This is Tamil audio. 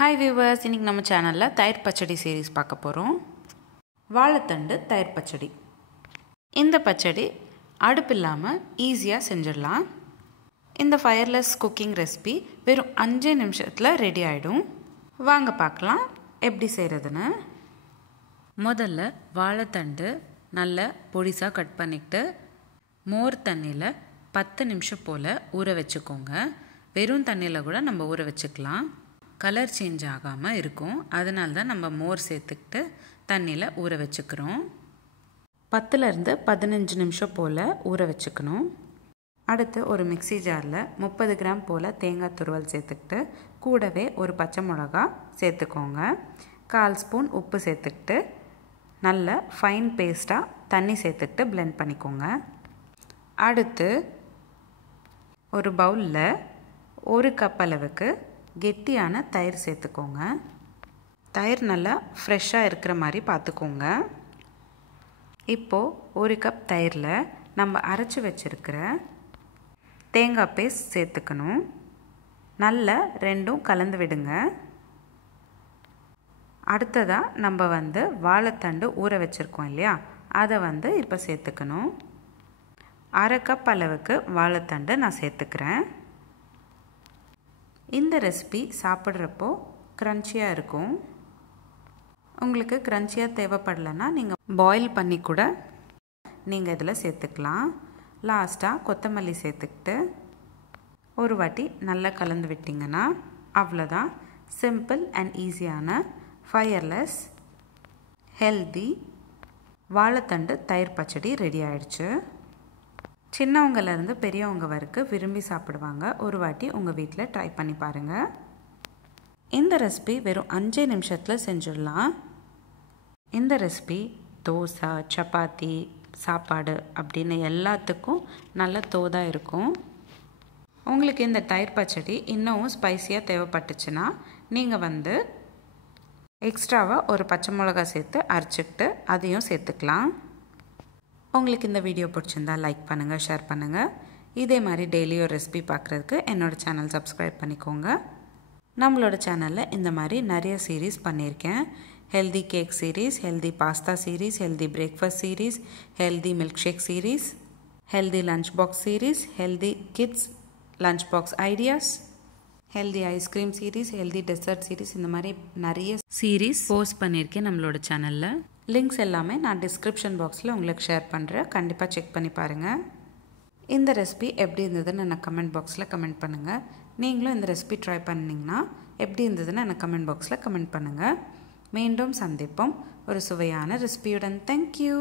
Hi viewers, இன்னைக்கு நம்ம சேனல்ல தயிர் பச்சடி சீரிஸ் பார்க்க போறோம். வாழைத்தண்டு தயிர் பச்சடி. இந்த பச்சடி அடுப்பு இல்லாம ஈஸியா செஞ்சிடலாம். இந்த ஃபயர்லெஸ் குக்கிங் ரெசிபி வெறும் 5 நிமிஷத்துல ரெடி ஆயிடும். வாங்க பார்க்கலாம் எப்படி செய்யறதுன்னு. முதல்ல வாழைத்தண்டு நல்ல பொடிசா கட் பண்ணிட்டு மோர் தண்ணில 10 நிமிஷம் போல ஊற வெச்சுக்கோங்க. வெறும் தண்ணில கூட நம்ம ஊற வெச்சுக்கலாம். கலர் சேஞ்ச் ஆகாம இருக்கும். அதனால தான் நம்ம மோர் சேர்த்துக்கிட்டு தண்ணியில் ஊற வச்சுக்கிறோம். 10 இருந்து 15 நிமிஷம் போல் ஊற வச்சுக்கணும். அடுத்து ஒரு மிக்ஸி ஜாரில் 30 கிராம் போல் தேங்காய் துருவல் சேர்த்துக்கிட்டு கூடவே ஒரு பச்சை மிளகா சேர்த்துக்கோங்க. 1/4 ஸ்பூன் உப்பு சேர்த்துக்கிட்டு நல்ல ஃபைன் பேஸ்ட்டாக தண்ணி சேர்த்துக்கிட்டு பிளெண்ட் பண்ணிக்கோங்க. அடுத்து ஒரு பவுலில் 1 கப் அளவுக்கு கெட்டியான தயிர் சேர்த்துக்கோங்க. தயிர் நல்லா ஃப்ரெஷ்ஷாக இருக்கிற மாதிரி பார்த்துக்கோங்க. இப்போது 1 கப் தயிரில் நம்ம அரைச்சி வச்சுருக்கிற தேங்காய் பேஸ்ட் சேர்த்துக்கணும். நல்லா ரெண்டும் கலந்து விடுங்க. அடுத்ததாக நம்ம வாழைத்தண்டு ஊற வச்சுருக்கோம் இல்லையா, அதை இப்போ சேர்த்துக்கணும். 1/2 கப் அளவுக்கு வாழைத்தண்டு நான் சேர்த்துக்கிறேன். இந்த ரெசிபி சாப்பிட்றப்போ க்ரன்ச்சியாக இருக்கும். உங்களுக்கு க்ரன்ச்சியாக தேவைப்படலைன்னா நீங்கள் பாயில் பண்ணி கூட நீங்கள் இதில் சேர்த்துக்கலாம். லாஸ்ட்டாக கொத்தமல்லி சேர்த்துக்கிட்டு ஒரு வாட்டி நல்லா கலந்து விட்டிங்கன்னா அவ்வளோதான். சிம்பிள் அண்ட் ஈஸியான ஃபயர்லெஸ் ஹெல்தி வாழைத்தண்டு தயிர் பச்சடி ரெடி ஆயிடுச்சு. சின்னவங்கலேருந்து பெரியவங்க வரைக்கும் விரும்பி சாப்பிடுவாங்க. ஒரு வாட்டி உங்கள் வீட்டில் ட்ரை பண்ணி பாருங்கள். இந்த ரெசிபி வெறும் 5 நிமிஷத்தில் செஞ்சிடலாம். இந்த ரெசிபி தோசை, சப்பாத்தி, சாப்பாடு அப்படின்னு எல்லாத்துக்கும் நல்ல தோதாக இருக்கும். உங்களுக்கு இந்த தயிர் பச்சடி இன்னும் ஸ்பைஸியாக தேவைப்பட்டுச்சுன்னா நீங்கள் எக்ஸ்ட்ராவாக ஒரு பச்சை மிளகா சேர்த்து அரைச்சிக்கிட்டு அதையும் சேர்த்துக்கலாம். உங்களுக்கு இந்த வீடியோ பிடிச்சிருந்தா லைக் பண்ணுங்கள், ஷேர் பண்ணுங்கள். இதே மாதிரி டெய்லி ஒரு ரெசிபி பார்க்குறதுக்கு என்னோடய சேனல் சப்ஸ்கிரைப் பண்ணிக்கோங்க. நம்மளோட சேனலில் இந்த மாதிரி நிறைய சீரீஸ் பண்ணியிருக்கேன். Healthy cake series, healthy pasta series, healthy breakfast series, healthy milkshake series, healthy lunch box series, healthy kids lunch box ideas, healthy ice cream series, healthy dessert series, இந்த மாதிரி நிறைய சீரீஸ் போஸ்ட் பண்ணியிருக்கேன் நம்மளோட சேனலில். லிங்க்ஸ் எல்லாமே நான் டிஸ்கிரிப்ஷன் பாக்ஸில் உங்களுக்கு ஷேர் பண்ணுறேன். கண்டிப்பாக செக் பண்ணி பாருங்கள். இந்த ரெசிபி எப்படி இருந்ததுன்னு எனக்கு கமெண்ட் பாக்ஸில் கமெண்ட் பண்ணுங்கள். நீங்களும் இந்த ரெசிபி ட்ரை பண்ணிங்கன்னா எப்படி இருந்ததுன்னு எனக்கு கமெண்ட் பாக்ஸில் கமெண்ட் பண்ணுங்கள். மீண்டும் சந்திப்போம் ஒரு சுவையான ரெசிபியுடன். தேங்க்யூ.